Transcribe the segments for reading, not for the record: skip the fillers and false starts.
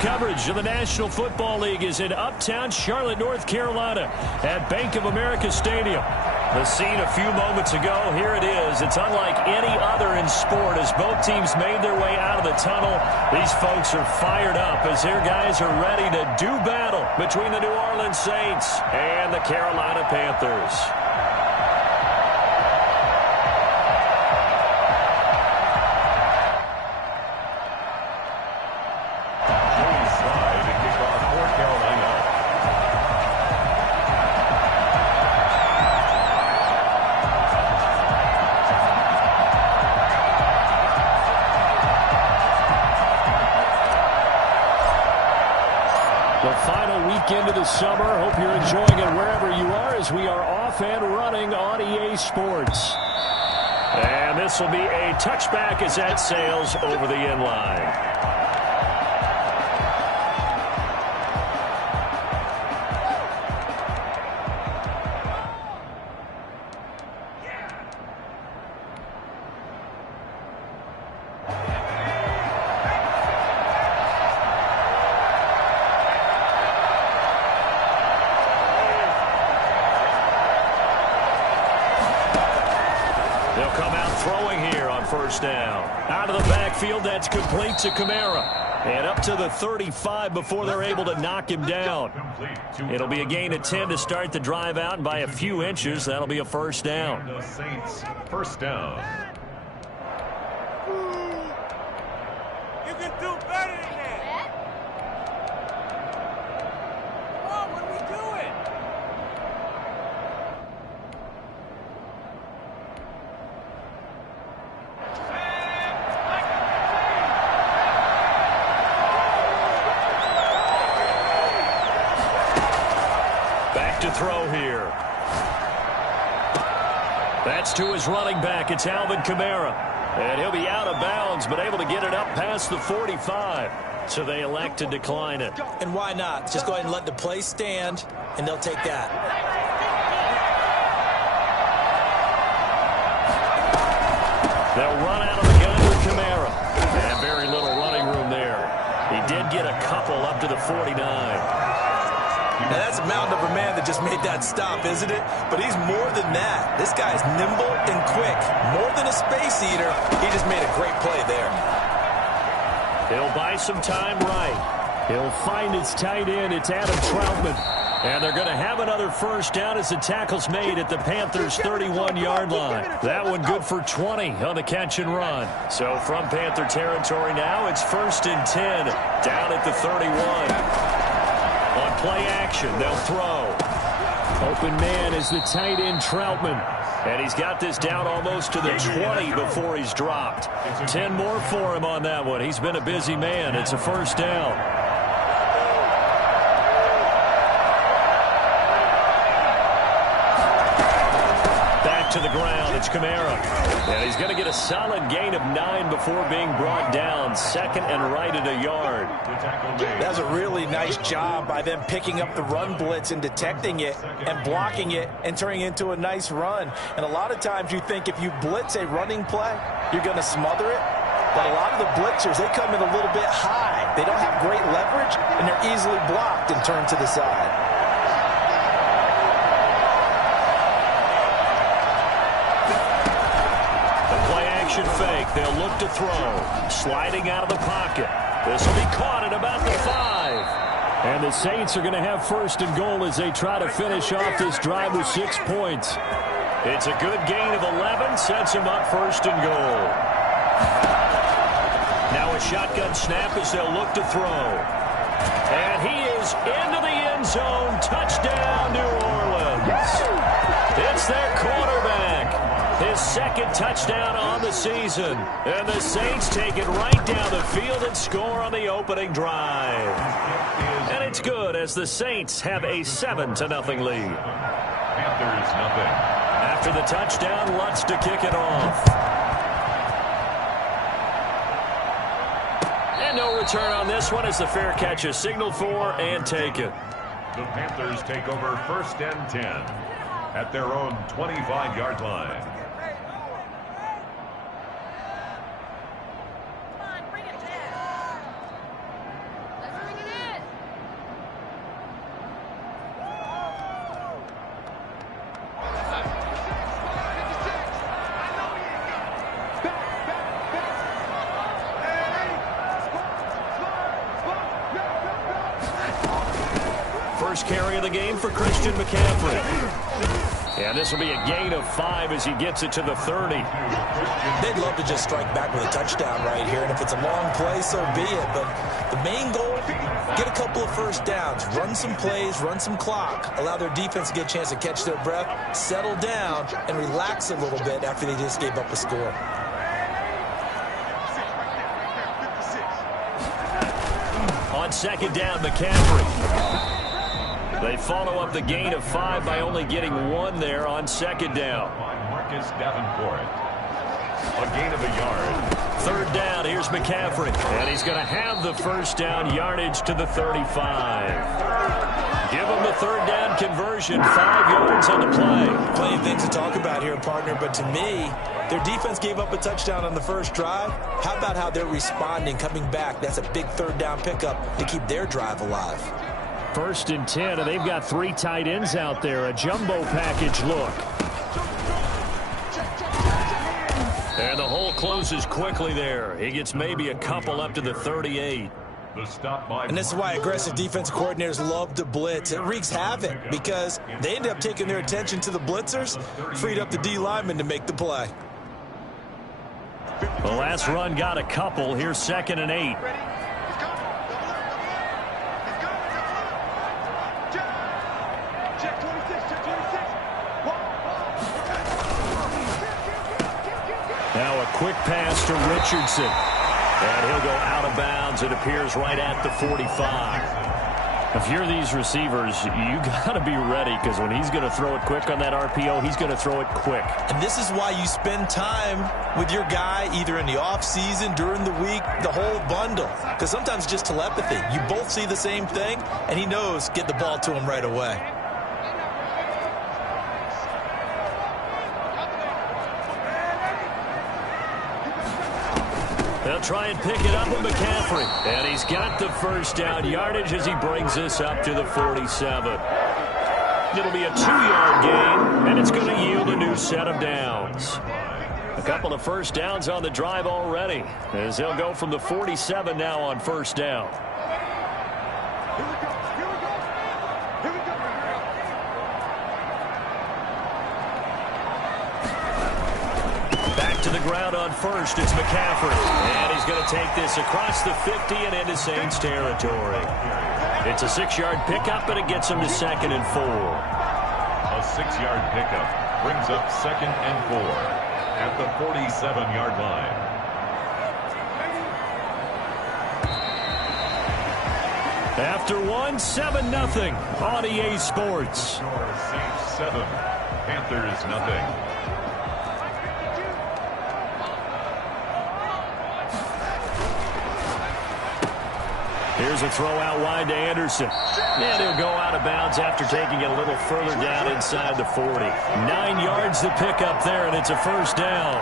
coverage of the National Football League is in uptown Charlotte, North Carolina at Bank of America Stadium. The scene a few moments ago, here it is. It's unlike any other in sport as both teams made their way out of the tunnel. These folks are fired up as their guys are ready to do battle between the New Orleans Saints and the Carolina Panthers. Into the summer. Hope you're enjoying it wherever you are as we are off and running on EA Sports. And this will be a touchback as that sails over the end line. Down. Out of the backfield, that's complete to Kamara. And up to the 35 before they're able to knock him down. It'll be a gain of 10 to start the drive out, and by a few inches, that'll be a first down. The Saints, first down. You can do better than that. Oh, what are we doing? To throw here. That's to his running back. It's Alvin Kamara. And he'll be out of bounds, but able to get it up past the 45. So they elect to decline it. And why not? Just go ahead and let the play stand, and they'll take that. They'll run out of the gun with Kamara. And very little running room there. He did get a couple up to the 49. Now, that's a mountain of a man that just made that stop, isn't it? But he's more than that. This guy's nimble and quick. More than a space eater, he just made a great play there. He'll buy some time right. He'll find his tight end. It's Adam Troutman. And they're going to have another first down as the tackle's made at the Panthers' 31-yard line. That one good for 20 on the catch and run. So from Panther territory now, it's 1st and 10 down at the 31. On play action, they'll throw. Open man is the tight end Troutman. And he's got this down almost to the 20 before he's dropped. 10 more for him on that one. He's been a busy man. It's a first down. Back to the ground. It's Kamara. And he's going to get a solid gain of 9 before being brought down. 2nd and right at a yard. That's a really nice job by them picking up the run blitz and detecting it and blocking it and turning it into a nice run. And a lot of times you think if you blitz a running play, you're going to smother it. But a lot of the blitzers, they come in a little bit high. They don't have great leverage, and they're easily blocked and turned to the side. Fake. They'll look to throw. Sliding out of the pocket. This will be caught at about the 5. And the Saints are going to have 1st and goal as they try to finish off this drive with 6 points. It's a good gain of 11. Sets him up 1st and goal. Now a shotgun snap as they'll look to throw. And he is into the end zone. Touchdown, New Orleans. It's their quarterback. His 2nd touchdown on the season. And the Saints take it right down the field and score on the opening drive. And it's good as the Saints have a 7-0 lead. Panthers nothing. After the touchdown, Lutz to kick it off. And no return on this one as the fair catch is signaled for and taken. The Panthers take over 1st and 10 at their own 25-yard line. first carry of the game for Christian McCaffrey. And this will be a gain of 5 as he gets it to the 30. They'd love to just strike back with a touchdown right here, and if it's a long play, so be it. But the main goal, get a couple of first downs, run some plays, run some clock, allow their defense to get a chance to catch their breath, settle down, and relax a little bit after they just gave up a score. On second down, McCaffrey. They follow up the gain of 5 by only getting 1 there on second down. Marcus Davenport. A gain of a yard. Third down, here's McCaffrey. And he's going to have the first down yardage to the 35. Give him the third down conversion, 5 yards on the play. Plenty of things to talk about here, partner, but to me, their defense gave up a touchdown on the first drive. How about how they're responding, coming back? That's a big third down pickup to keep their drive alive. 1st and 10, and they've got 3 tight ends out there. A jumbo package look. And the hole closes quickly there. He gets maybe a couple up to the 38. And this is why aggressive defensive coordinators love to blitz. It wreaks havoc because they end up taking their attention to the blitzers, freed up the D lineman to make the play. The last run got a couple. Here's 2nd and 8. Now a quick pass to Richardson. And he'll go out of bounds. It appears right at the 45. If you're these receivers, you got to be ready because when he's going to throw it quick on that RPO, he's going to throw it quick. And this is why you spend time with your guy either in the offseason, during the week, the whole bundle. Because sometimes it's just telepathy. You both see the same thing, and he knows get the ball to him right away. They'll try and pick it up with McCaffrey. And he's got the first down yardage as he brings this up to the 47. It'll be a 2-yard gain, and it's going to yield a new set of downs. A couple of first downs on the drive already, as they'll go from the 47 now on first down. To the ground on first, it's McCaffrey. And he's going to take this across the 50 and into Saints territory. It's a 6-yard pickup, and it gets him to 2nd and 4. A 6-yard pickup brings up 2nd and 4 at the 47-yard line. After 1, 7-0 on EA Sports. Saints 7, Panthers nothing. Here's a throw out wide to Anderson. And he'll go out of bounds after taking it a little further down inside the 40. 9 yards to pick up there, and it's a first down.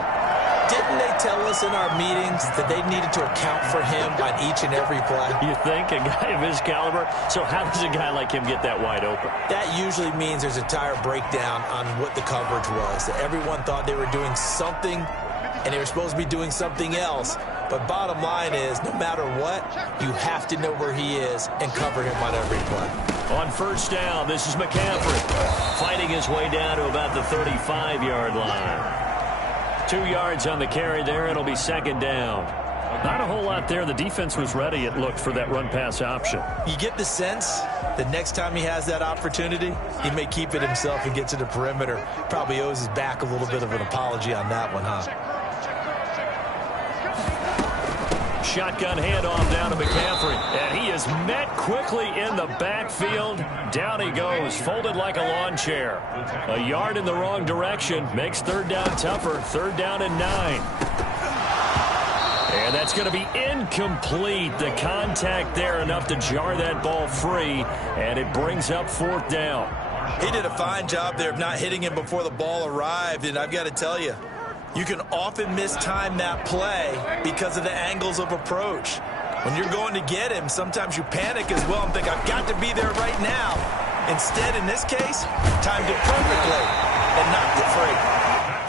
Didn't they tell us in our meetings that they needed to account for him on each and every play? You think? A guy of his caliber? So how does a guy like him get that wide open? That usually means there's a entire breakdown on what the coverage was. That everyone thought they were doing something, and they were supposed to be doing something else. But bottom line is, no matter what, you have to know where he is and cover him on every play. On first down, this is McCaffrey fighting his way down to about the 35-yard line. 2 yards on the carry there. It'll be 2nd down. Not a whole lot there. The defense was ready, it looked, for that run-pass option. You get the sense that next time he has that opportunity, he may keep it himself and get to the perimeter. Probably owes his back a little bit of an apology on that one, huh? Shotgun handoff down to McCaffrey. And he is met quickly in the backfield. Down he goes, folded like a lawn chair. A yard in the wrong direction makes 3rd down tougher. 3rd down and 9. And that's going to be incomplete. The contact there enough to jar that ball free. And it brings up 4th down. He did a fine job there of not hitting him before the ball arrived. And I've got to tell you, you can often mistime that play because of the angles of approach. When you're going to get him, sometimes you panic as well and think, I've got to be there right now. Instead, in this case, timed it perfectly and knocked it free.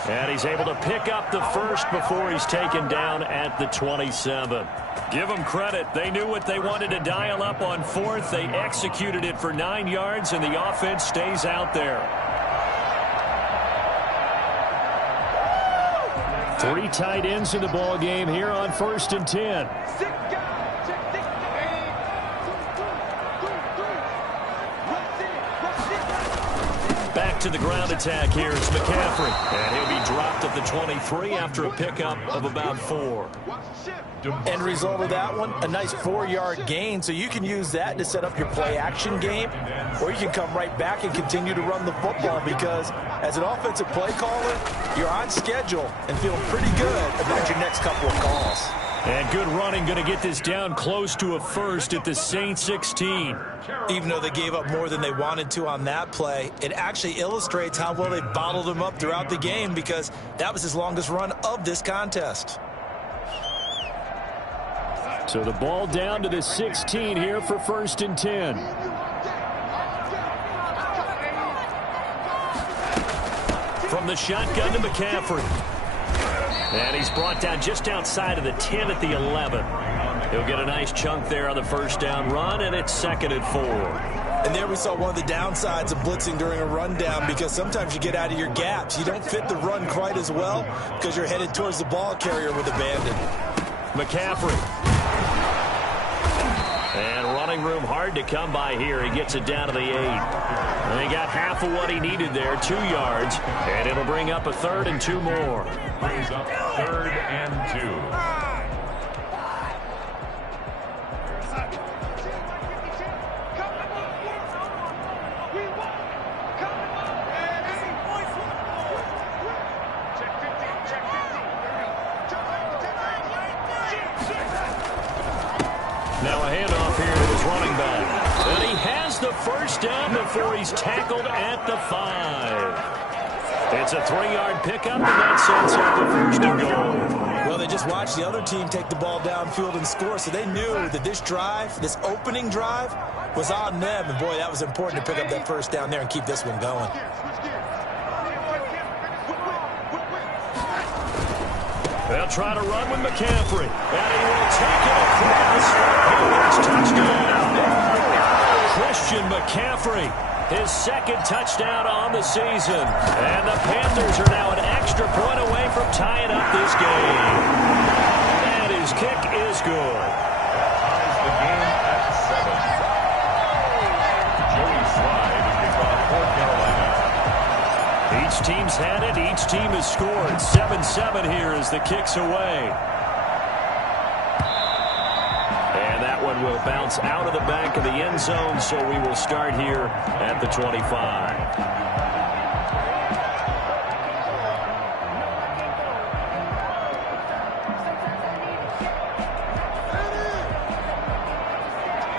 And he's able to pick up the first before he's taken down at the 27. Give them credit. They knew what they wanted to dial up on fourth. They executed it for 9 yards, and the offense stays out there. 3 tight ends in the ball game here on 1st and 10. Back to the ground attack here is McCaffrey. And he'll be dropped at the 23 after a pickup of about 4. End result of that one, a nice 4-yard gain. So you can use that to set up your play-action game, or you can come right back and continue to run the football, because as an offensive play caller, you're on schedule and feeling pretty good about your next couple of calls. And good running, going to get this down close to a first at the Saints 16. Even though they gave up more than they wanted to on that play, it actually illustrates how well they bottled him up throughout the game, because that was his longest run of this contest. So the ball down to the 16 here for 1st and 10. From the shotgun to McCaffrey. And he's brought down just outside of the 10 at the 11. He'll get a nice chunk there on the first down run, and it's 2nd and 4. And there we saw one of the downsides of blitzing during a rundown, because sometimes you get out of your gaps. You don't fit the run quite as well because you're headed towards the ball carrier with abandon. McCaffrey. And running room hard to come by here. He gets it down to the 8. And he got half of what he needed there, 2 yards. And it'll bring up a 3rd and 2 more. Brings up 3rd and 2. Now a handoff here to his running back. And he has the first down before he's tackled at the 5. It's a 3-yard pickup, and that sets up the 1st and goal. Well, they just watched the other team take the ball downfield and score, so they knew that this drive, this opening drive, was on them. And, boy, that was important to pick up that first down there and keep this one going. They'll try to run with McCaffrey. And he will take it across. He touchdown. Christian McCaffrey, his 2nd touchdown on the season. And the Panthers are now an extra point away from tying up this game. And his kick is good. Ties the game at 7. Joey Slye to kick off for Carolina. Each team's had it. Each team has scored. 7-7 here as the kick's away. And that one will bounce out of the back of the end zone, so we will start here at the 25.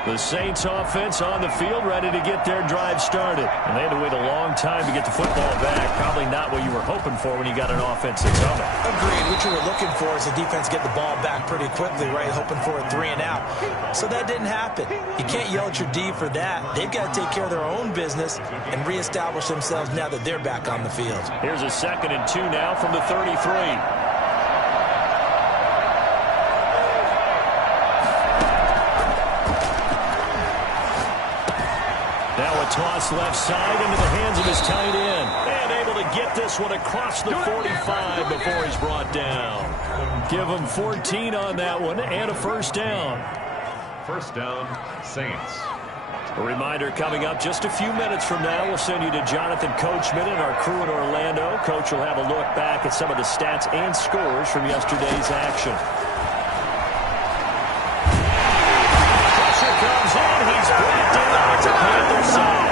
The Saints offense on the field, ready to get their drive started. And they had to wait a long time to get the football back. Probably not what you were hoping for when you got an offense that's coming. Agreed. What you were looking for is the defense get the ball back pretty quickly, right? Hoping for a 3 and out. So that didn't happen. You can't yell at your D for that. They've got to take care of their own business and reestablish themselves now that they're back on the field. Here's a 2nd and 2 now from the 33. Toss left side into the hands of his tight end. And able to get this one across the 45 before he's brought down. Give him 14 on that one and a first down. First down, Saints. A reminder coming up just a few minutes from now. We'll send you to Jonathan Coachman and our crew in Orlando. Coach will have a look back at some of the stats and scores from yesterday's action. Pressure comes in. He's brought down. It's a Panther sack.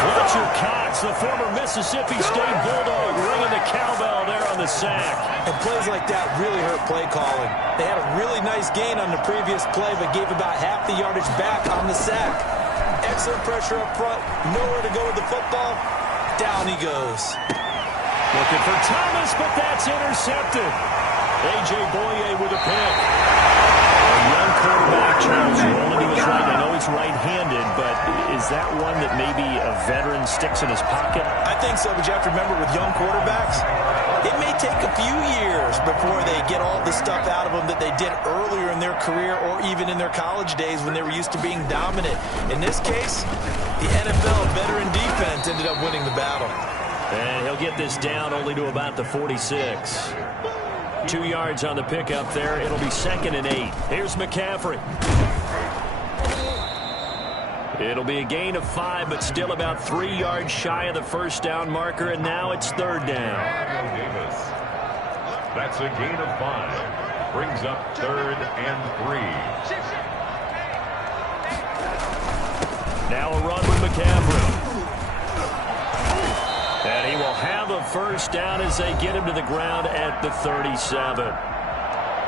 Fletcher Cox, the former Mississippi State Bulldog, ringing the cowbell there on the sack. And plays like that really hurt play calling. They had a really nice gain on the previous play, but gave about half the yardage back on the sack. Excellent pressure up front, nowhere to go with the football. Down he goes. Looking for Thomas, but that's intercepted. A.J. Boye with a pick. A young quarterback, Charles, rolling to his right. I know he's right-handed, but is that one that maybe a veteran sticks in his pocket? I think so, but you have to remember with young quarterbacks, it may take a few years before they get all the stuff out of them that they did earlier in their career or even in their college days when they were used to being dominant. In this case, the NFL veteran defense ended up winning the battle. And he'll get this down only to about the 46. 2 yards on the pickup there. It'll be 2nd and 8. Here's McCaffrey. It'll be a gain of 5, but still about 3 yards shy of the first down marker, and now it's 3rd down. Davis. That's a gain of 5. Brings up 3rd and 3. Now a run with McCaffrey. And he will have a first down as they get him to the ground at the 37.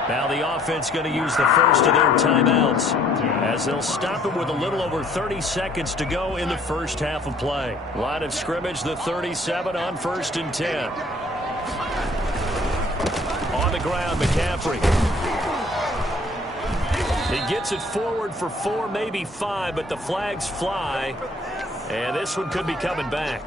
Now the offense going to use the first of their timeouts as they'll stop him with a little over 30 seconds to go in the first half of play. Line of scrimmage, the 37 on 1st and 10. On the ground, McCaffrey. He gets it forward for 4, maybe 5, but the flags fly. And this one could be coming back.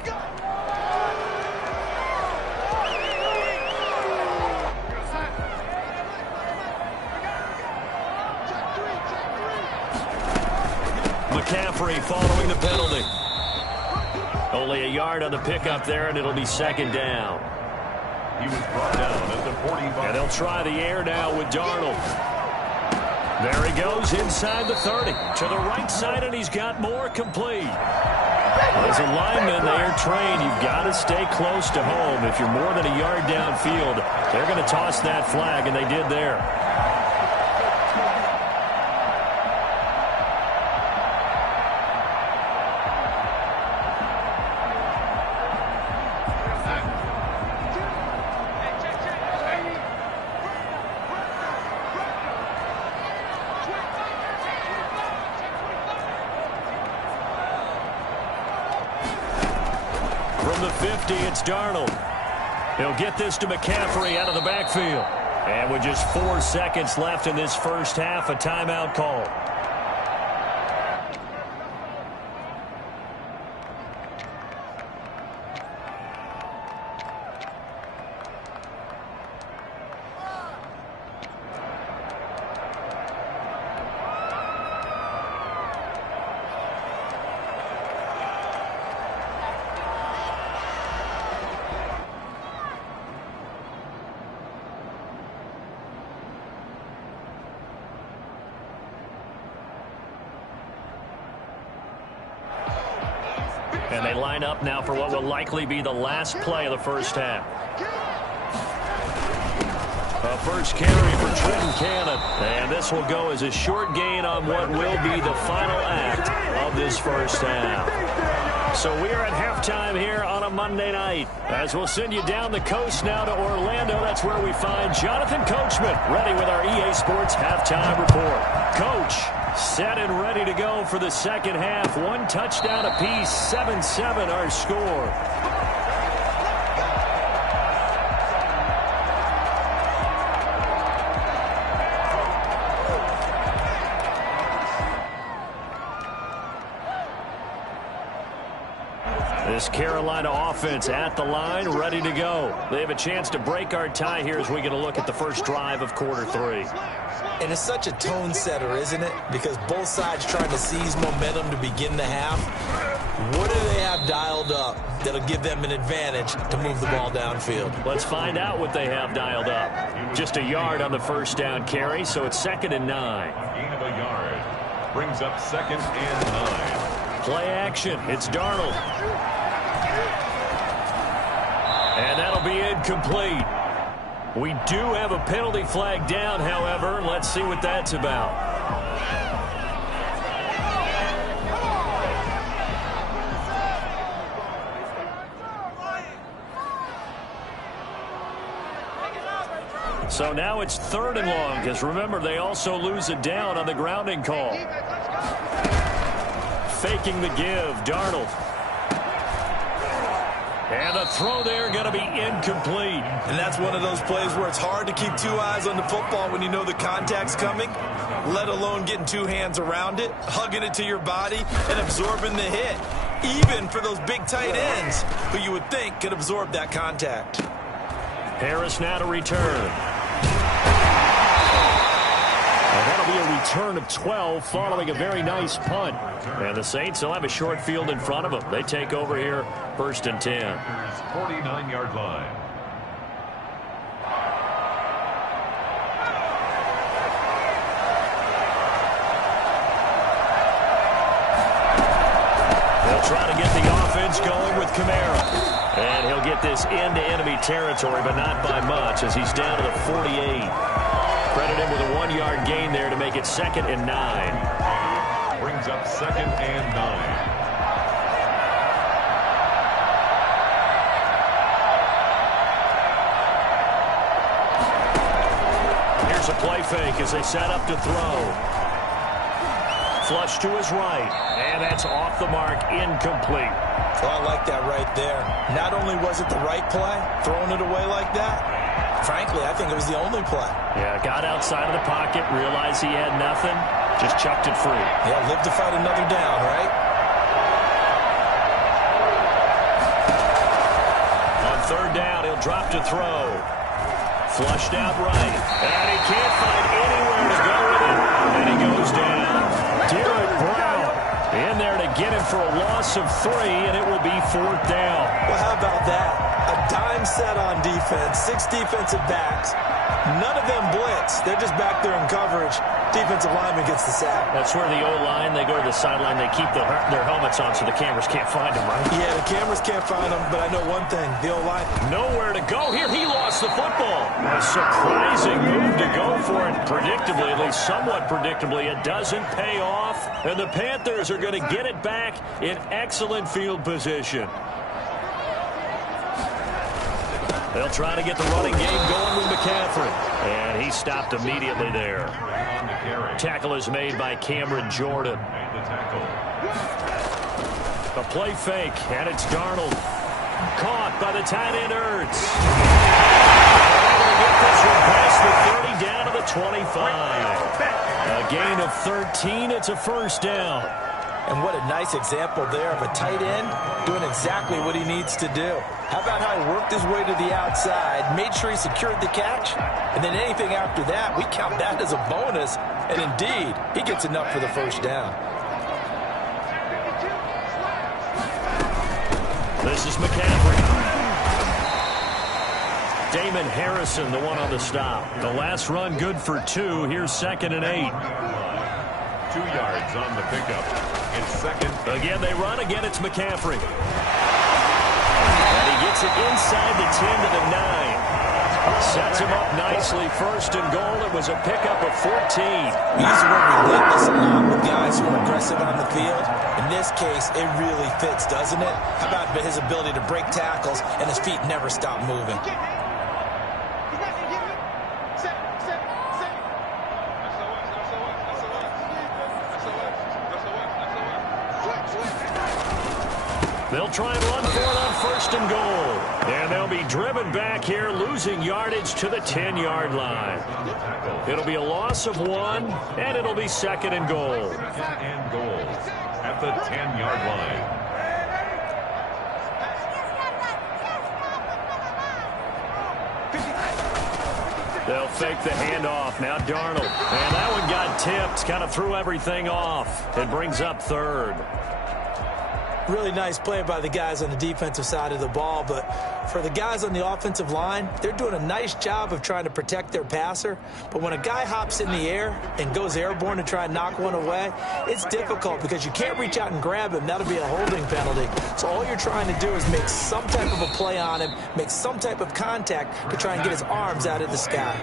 McCaffrey following the penalty. Only a yard on the pickup there, and it'll be 2nd down. He was brought down at the 45. And they'll try the air now with Darnold. There he goes inside the 30. To the right side, and he's got more complete. As a lineman, they are trained. You've got to stay close to home. If you're more than a yard downfield, they're going to toss that flag, and they did there. From the 50, it's Darnold. He'll get this to McCaffrey out of the backfield. And with just 4 seconds left in this first half, a timeout call. And they line up now for what will likely be the last play of the first half. A first carry for Trenton Cannon. And this will go as a short gain on what will be the final act of this first half. So we are at halftime here on a Monday night. As we'll send you down the coast now to Orlando. That's where we find Jonathan Coachman ready with our EA Sports halftime report. Coach, set and ready to go for the second half. 1 touchdown apiece, 7-7 our score. This Carolina offense at the line, ready to go. They have a chance to break our tie here as we get a look at the first drive of quarter 3. And it's such a tone setter, isn't it? Because both sides trying to seize momentum to begin the half. What do they have dialed up that'll give them an advantage to move the ball downfield? Let's find out what they have dialed up. Just a yard on the first down carry, so it's 2nd and 9. Gain of a yard. Brings up 2nd and 9. Play action. It's Darnold. And that'll be incomplete. We do have a penalty flag down, however. Let's see what that's about. So now it's 3rd and long, because remember, they also lose it down on the grounding call. Faking the give, Darnold. And the throw there going to be incomplete. And that's one of those plays where it's hard to keep two eyes on the football when you know the contact's coming, let alone getting two hands around it, hugging it to your body, and absorbing the hit. Even for those big tight ends who you would think could absorb that contact. Harris now to return. And that'll be a return of 12 following a very nice punt. And the Saints will have a short field in front of them. They take over here, 1st and 10. 49-yard line. They'll try to get the offense going with Kamara. And he'll get this into enemy territory, but not by much as he's down to the 48. Credit him with a 1-yard gain there to make it 2nd and 9. Brings up 2nd and 9. Here's a play fake as they set up to throw. Flush to his right, and that's off the mark, incomplete. Oh, I like that right there. Not only was it the right play, throwing it away like that, frankly, I think it was the only play. Yeah, got outside of the pocket, realized he had nothing, just chucked it free. Yeah, live to fight another down, right? On 3rd down, he'll drop to throw. Flushed out right, and he can't find anywhere to go with it, and he goes down. Derek Brown in there to get him for a loss of 3, and it will be 4th down. Well, how about that? A dime set on defense, 6 defensive backs. None of them blitz. They're just back there in coverage. Defensive lineman gets the sack. That's where the O-line, they go to the sideline, they keep their helmets on so the cameras can't find them, right? Yeah, the cameras can't find them, but I know one thing, the O-line. Nowhere to go here. He lost the football. A surprising move to go for it. Predictably, at least somewhat predictably, it doesn't pay off. And the Panthers are going to get it back in excellent field position. They'll try to get the running game going with McCaffrey. And he stopped immediately there. Tackle is made by Cameron Jordan. A play fake, and it's Darnold. Caught by the tight end Ertz. Able to get this one past the 30 down to the 25. A gain of 13. It's a 1st down. And what a nice example there of a tight end doing exactly what he needs to do. How about how he worked his way to the outside, made sure he secured the catch, and then anything after that, we count that as a bonus. And indeed, he gets enough for the 1st down. This is McCaffrey. Damon Harrison, the one on the stop. The last run good for 2. Here's 2nd and 8. 2 yards on the pickup. It's 2nd. Again, they run. Again, it's McCaffrey. And he gets it inside the 10 to the 9. Sets him up nicely. 1st and goal. It was a pickup of 14. He's working relentless a lot with guys who are aggressive on the field. In this case, it really fits, doesn't it? How about his ability to break tackles and his feet never stop moving? They'll try and run for it on 1st and goal. And they'll be driven back here, losing yardage to the 10-yard line. It'll be a loss of 1, and it'll be 2nd and goal. 2nd and goal at the 10-yard line. They'll fake the handoff. Now Darnold. And that one got tipped. Kind of threw everything off. It brings up 3rd. Really nice play by the guys on the defensive side of the ball, but for the guys on the offensive line, they're doing a nice job of trying to protect their passer. But when a guy hops in the air and goes airborne to try and knock one away, it's difficult because you can't reach out and grab him. That'll be a holding penalty. So all you're trying to do is make some type of a play on him, make some type of contact to try and get his arms out of the sky.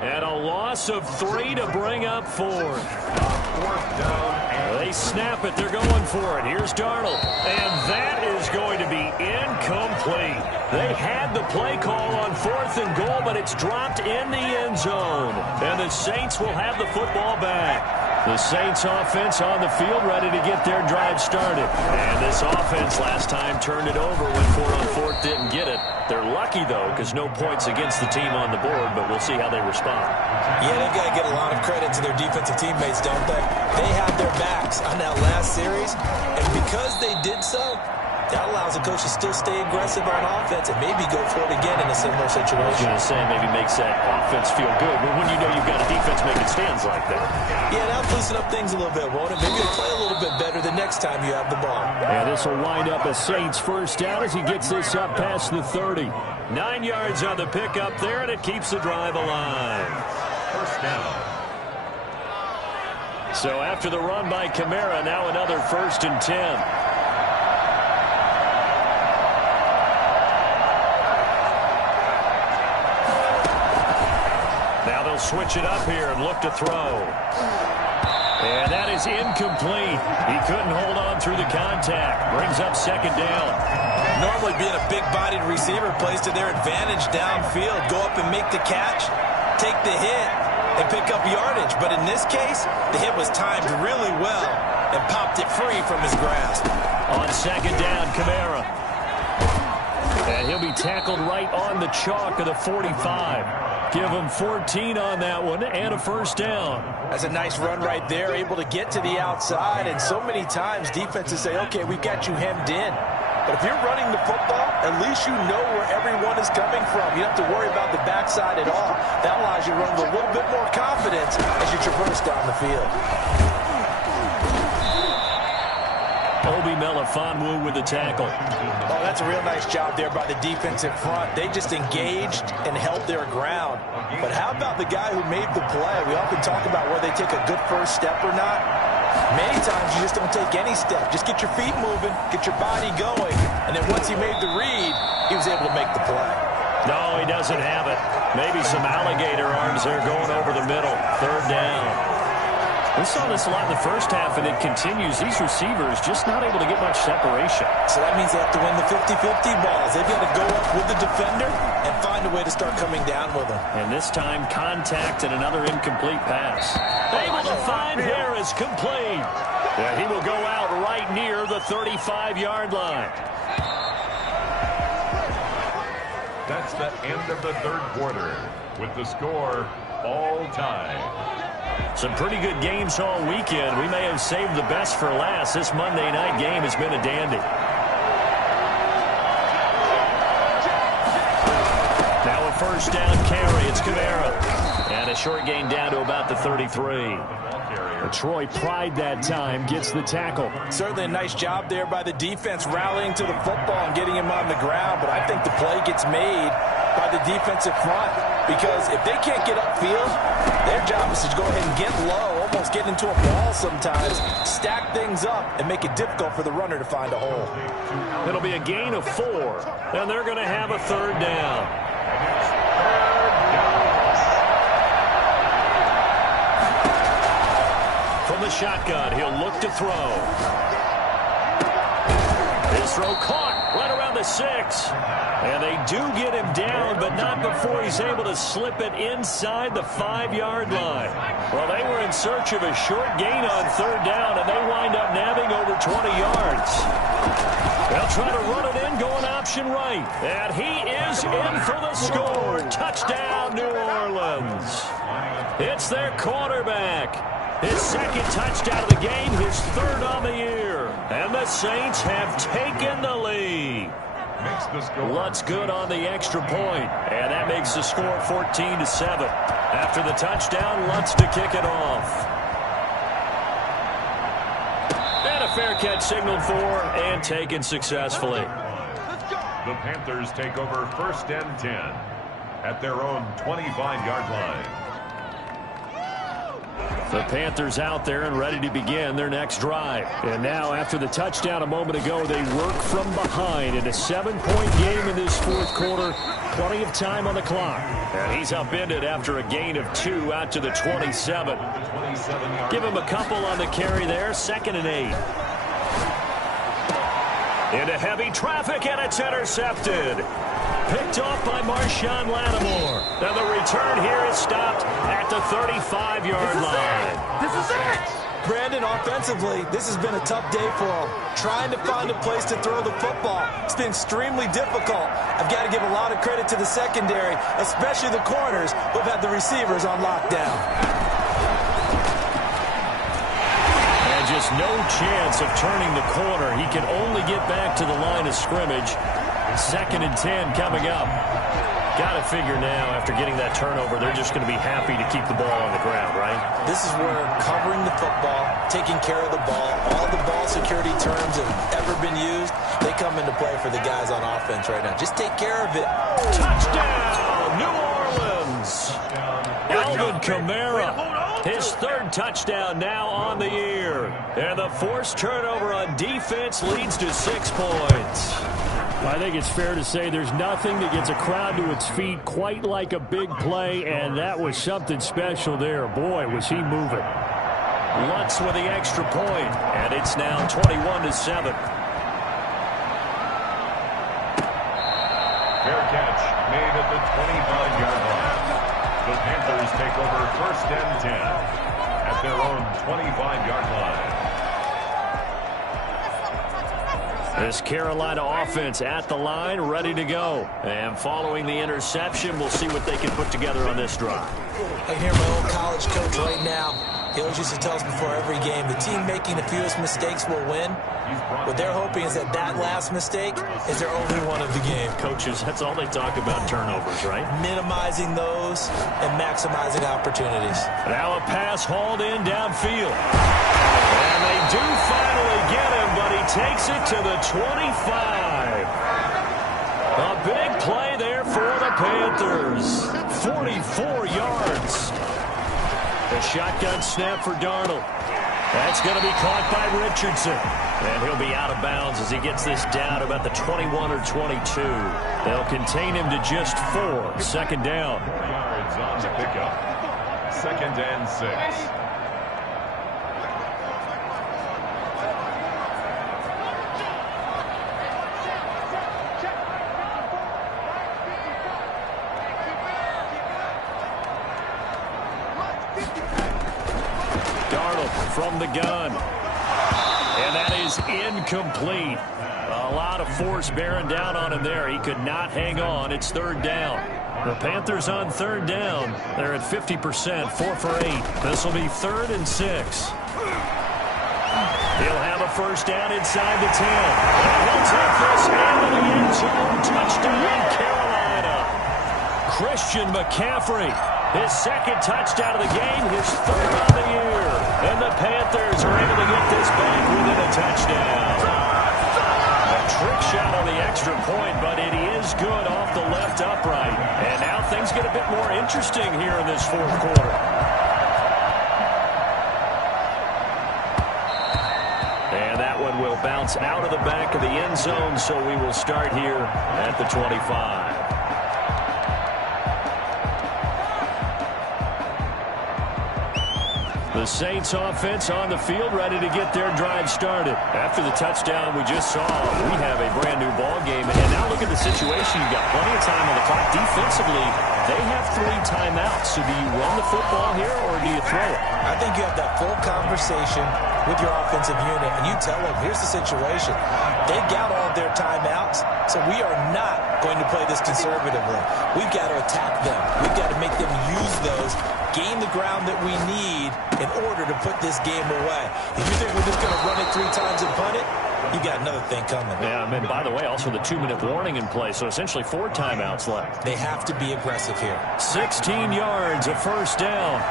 And a loss of 3 to bring up 4th. 4th down. They snap it. They're going for it. Here's Darnold. And that is going to be incomplete. They had the play call on 4th and goal, but it's dropped in the end zone. And the Saints will have the football back. The Saints offense on the field ready to get their drive started. And this offense last time turned it over when 4-on-4 didn't get it. They're lucky, though, because no points against the team on the board, but we'll see how they respond. Yeah, they've got to get a lot of credit to their defensive teammates, don't they? They had their backs on that last series, and because they did so, that allows the coach to still stay aggressive on offense and maybe go for it again in a similar situation. I was going to say maybe makes that offense feel good, but when you know you've got a defense making stands like that. Yeah, that'll loosen up things a little bit, won't it? Maybe you'll play a little bit better the next time you have the ball. And this will wind up a Saints first down as he gets this up past the 30. 9 yards on the pickup there, and it keeps the drive alive. First down. So after the run by Kamara, now another 1st and 10. Switch it up here and look to throw. And that is incomplete. He couldn't hold on through the contact. Brings up 2nd down. Normally being a big-bodied receiver plays to their advantage downfield. Go up and make the catch, take the hit, and pick up yardage. But in this case, the hit was timed really well and popped it free from his grasp. On 2nd down, Kamara. And he'll be tackled right on the chalk of the 45. Give him 14 on that one and a 1st down. That's a nice run right there, able to get to the outside. And so many times defenses say, okay, we've got you hemmed in. But if you're running the football, at least you know where everyone is coming from. You don't have to worry about the backside at all. That allows you to run with a little bit more confidence as you traverse down the field. Obi Melifonwu with the tackle. Oh, that's a real nice job there by the defensive front. They just engaged and held their ground. But how about the guy who made the play? We often talk about whether they take a good first step or not. Many times you just don't take any step. Just get your feet moving, get your body going, and then once he made the read, he was able to make the play. No, he doesn't have it. Maybe some alligator arms there going over the middle. 3rd down. We saw this a lot in the first half, and it continues. These receivers just not able to get much separation. So that means they have to win the 50-50 balls. They've got to go up with the defender and find a way to start coming down with them. And this time, contact and another incomplete pass. Able to find Harris complete. And he will go out right near the 35-yard line. That's the end of the 3rd quarter with the score all time. Some pretty good games all weekend. We may have saved the best for last. This Monday night game has been a dandy. Now a 1st down carry. It's Kamara. And a short gain down to about the 33. Troy Pride that time gets the tackle. Certainly a nice job there by the defense rallying to the football and getting him on the ground. But I think the play gets made by the defensive front. Because if they can't get upfield, their job is to go ahead and get low, almost get into a ball sometimes, stack things up, and make it difficult for the runner to find a hole. It'll be a gain of 4, and they're going to have a 3rd down. From the shotgun, he'll look to throw. His throw caught right around the 6. And they do get him down, but not before he's able to slip it inside the 5-yard line. Well, they were in search of a short gain on 3rd down, and they wind up nabbing over 20 yards. They'll try to run it in, going option right. And he is in for the score. Touchdown, New Orleans. It's their quarterback. His 2nd touchdown of the game, his 3rd on the year. And the Saints have taken the lead. Lutz good on the extra point, and that makes the score 14-7. After the touchdown, Lutz to kick it off. And a fair catch signaled for and taken successfully. The Panthers take over 1st and 10 at their own 25-yard line. The Panthers out there and ready to begin their next drive. And now, after the touchdown a moment ago, they work from behind in a 7-point game in this 4th quarter. Plenty of time on the clock. And he's upended after a gain of 2 out to the 27. Give him a couple on the carry there. 2nd and 8. Into heavy traffic, and it's intercepted. Picked off by Marshawn Lattimore. Now the return here is stopped at the 35-yard line. This is it! Brandon, offensively, this has been a tough day for him. Trying to find a place to throw the football. It's been extremely difficult. I've got to give a lot of credit to the secondary, especially the corners who have had the receivers on lockdown. And just no chance of turning the corner. He can only get back to the line of scrimmage. 2nd and 10 coming up. Got to figure now, after getting that turnover, they're just going to be happy to keep the ball on the ground, right? This is where covering the football, taking care of the ball, all the ball security terms that have ever been used, they come into play for the guys on offense right now. Just take care of it. Touchdown, New Orleans! Alvin Kamara, his 3rd touchdown now on the year. And the forced turnover on defense leads to 6 points. I think it's fair to say there's nothing that gets a crowd to its feet quite like a big play, and that was something special there. Boy, was he moving. Lutz with the extra point, and it's now 21-7. Fair catch made at the 25-yard line. The Panthers take over 1st and 10 at their own 25-yard line. This Carolina offense at the line, ready to go. And following the interception, we'll see what they can put together on this drive. I hear my old college coach right now. He always used to tell us before every game, the team making the fewest mistakes will win. What they're hoping is that last mistake is their only one of the game. Coaches, that's all they talk about, turnovers, right? Minimizing those and maximizing opportunities. Now a pass hauled in downfield. And they do finally get him, but he takes it to the 25. A big play there for the Panthers. 44 yards. The shotgun snap for Darnold. That's going to be caught by Richardson. And he'll be out of bounds as he gets this down about the 21 or 22. They'll contain him to just 4. 2nd down. Yards on the pickup. 2nd and 6. From the gun. And that is incomplete. A lot of force bearing down on him there. He could not hang on. It's 3rd down. The Panthers on 3rd down. They're at 50%, 4 for 8. This will be 3rd and 6. He'll have a 1st down inside the 10. And he'll take this into the end zone. Touchdown, Carolina. Christian McCaffrey. His 2nd touchdown of the game, his 3rd on the year. And the Panthers are able to get this back within a touchdown. A trick shot on the extra point, but it is good off the left upright. And now things get a bit more interesting here in this 4th quarter. And that one will bounce out of the back of the end zone, so we will start here at the 25. The Saints offense on the field, ready to get their drive started. After the touchdown we just saw, we have a brand new ball game. And now look at the situation. You've got plenty of time on the clock. Defensively, they have 3 timeouts. So do you run the football here or do you throw it? I think you have that full conversation with your offensive unit, and you tell them, here's the situation. They've got all of their timeouts, so we are not going to play this conservatively. We've got to attack them. We've got to make them use those, gain the ground that we need in order to put this game away. If you think we're just going to run it 3 times and punt it, you got another thing coming. Yeah, and by the way, also the 2-minute warning in play, so essentially 4 timeouts left. They have to be aggressive here. 16 yards, a 1st down.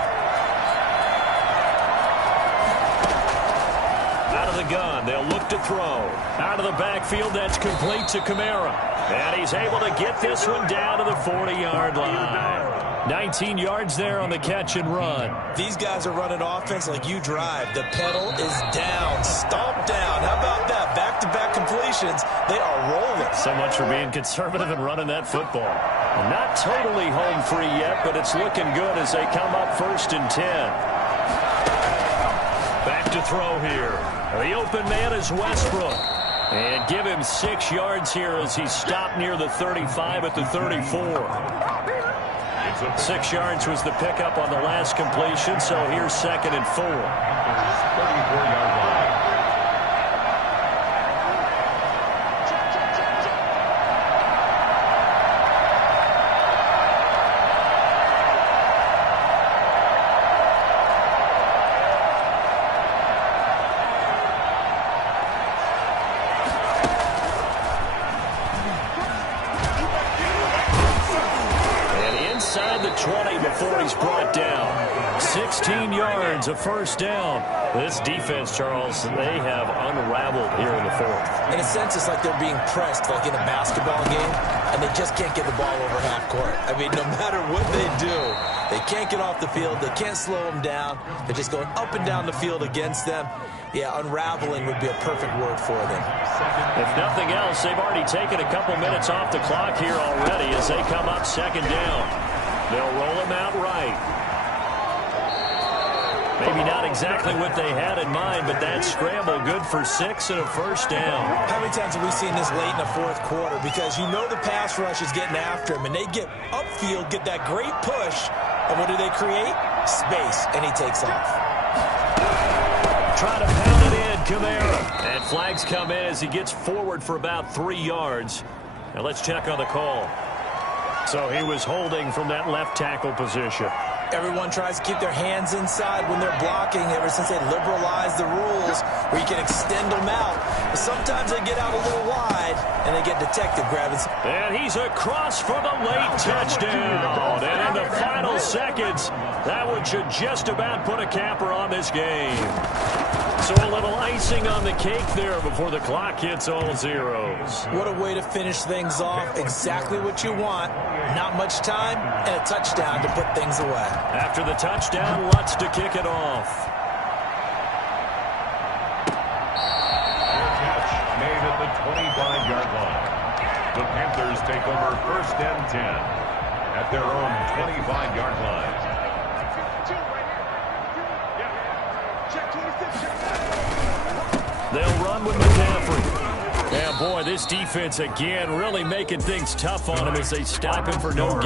Out of the gun, they'll look to throw. Out of the backfield, that's complete to Kamara. And he's able to get this one down to the 40-yard line. 19 yards there on the catch and run. These guys are running offense like you drive. The pedal is down, stomped down. How about that? Back-to-back completions. They are rolling. So much for being conservative and running that football. Not totally home free yet, but it's looking good as they come up 1st and 10. Back to throw here. The open man is Westbrook. And give him 6 yards here as he stopped near the 35 at the 34. It's of 6 yards was the pickup on the last completion, so here's 2nd and 4. 34-yard line. Inside the 20 before he's brought down. 16 yards, a first down. This defense, Charles, they have unraveled here in the 4th. In a sense, it's like they're being pressed like in a basketball game, and they just can't get the ball over half court. I mean, no matter what they do, they can't get off the field. They can't slow them down. They're just going up and down the field against them. Yeah, unraveling would be a perfect word for them. If nothing else, they've already taken a couple minutes off the clock here already as they come up 2nd down. They'll roll him out right. Maybe not exactly what they had in mind, but that scramble good for 6 and a first down. How many times have we seen this late in the 4th quarter? Because you know the pass rush is getting after him, and they get upfield, get that great push, and what do they create? Space, and he takes off. Trying to pound it in, Kamara. And flags come in as he gets forward for about 3 yards. Now let's check on the call. So he was holding from that left tackle position. Everyone tries to keep their hands inside when they're blocking ever since they liberalized the rules where you can extend them out. But sometimes they get out a little wide and they get detected grabbing. And he's across for the late touchdown. And in the final seconds, that one should just about put a capper on this game. So a little icing on the cake there before the clock hits all zeros. What a way to finish things off. Exactly what you want. Not much time and a touchdown to put things away. After the touchdown, Lutz to kick it off. Catch made at the 25-yard line. The Panthers take over 1st and 10 at their own 25-yard line. They'll run with McCaffrey. Yeah, boy, this defense again really making things tough on him as they stop him for no gain.